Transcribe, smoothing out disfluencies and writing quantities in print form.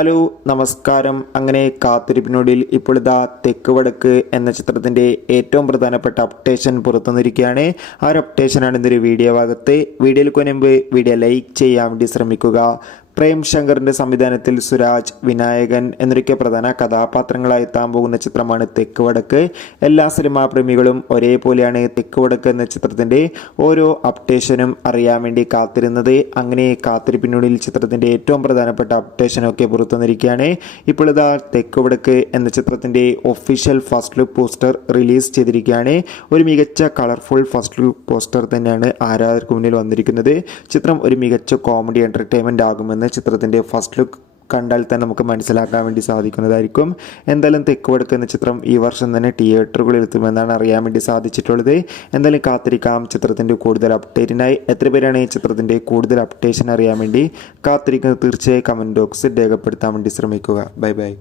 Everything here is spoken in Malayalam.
ഹലോ നമസ്കാരം. അങ്ങനെ കാത്തിരിപ്പിനൊടുവിൽ ഇപ്പോൾ ഇതാ തെക്ക് വടക്ക് എന്ന ചിത്രത്തിൻ്റെ ഏറ്റവും പ്രധാനപ്പെട്ട അപ്ഡേഷൻ പുറത്തുവന്നിരിക്കുകയാണ്. ആ ഒരു അപ്ഡേഷനാണ് ഇന്നൊരു വീഡിയോ ഭാഗത്ത്. വീഡിയോയിൽ മുൻപ് വീഡിയോ ലൈക്ക് ചെയ്യാൻ വേണ്ടി ശ്രമിക്കുക. പ്രേം ശങ്കറിൻ്റെ സംവിധാനത്തിൽ സുരാജ്, വിനായകൻ എന്നൊക്കെ പ്രധാന കഥാപാത്രങ്ങളായി എത്താൻ പോകുന്ന ചിത്രമാണ് തെക്ക് വടക്ക്. എല്ലാ സിനിമാ പ്രേമികളും ഒരേപോലെയാണ് തെക്ക് വടക്ക് എന്ന ചിത്രത്തിൻ്റെ ഓരോ അപ്ഡേഷനും അറിയാൻ വേണ്ടി കാത്തിരുന്നത്. അങ്ങനെ കാത്തിരിപ്പിനുള്ളിൽ ചിത്രത്തിൻ്റെ ഏറ്റവും പ്രധാനപ്പെട്ട അപ്ഡേഷനൊക്കെ പുറത്തുവന്നിരിക്കുകയാണ്. ഇപ്പോൾ ഇതാ തെക്ക് വടക്ക് എന്ന ചിത്രത്തിൻ്റെ official first look poster release ചെയ്തിരിക്കുകയാണ്. ഒരു മികച്ച കളർഫുൾ ഫസ്റ്റ് ലുക്ക് പോസ്റ്റർ തന്നെയാണ് ആരാധകർക്ക് മുന്നിൽ വന്നിരിക്കുന്നത്. ചിത്രം ഒരു മികച്ച കോമഡി എൻ്റർടൈൻമെൻ്റ് ആകുമെന്ന് ചിത്രത്തിൻ്റെ ഫസ്റ്റ് ലുക്ക് കണ്ടാൽ തന്നെ നമുക്ക് മനസ്സിലാക്കാൻ വേണ്ടി സാധിക്കുന്നതായിരിക്കും. എന്തായാലും തെക്ക് വടക്ക് എന്ന ചിത്രം ഈ വർഷം തന്നെ തിയേറ്ററുകളിൽ എത്തുമെന്നാണ് അറിയാൻ വേണ്ടി സാധിച്ചിട്ടുള്ളത്. എന്തായാലും കാത്തിരിക്കാം ചിത്രത്തിൻ്റെ കൂടുതൽ അപ്ഡേറ്റിനായി. എത്ര പേരാണ് ഈ ചിത്രത്തിൻ്റെ കൂടുതൽ അപ്ഡേഷൻ അറിയാൻ വേണ്ടി കാത്തിരിക്കുന്നത്? തീർച്ചയായും കമൻറ്റ് ബോക്സിൽ രേഖപ്പെടുത്താൻ വേണ്ടി ശ്രമിക്കുക. Bye bye.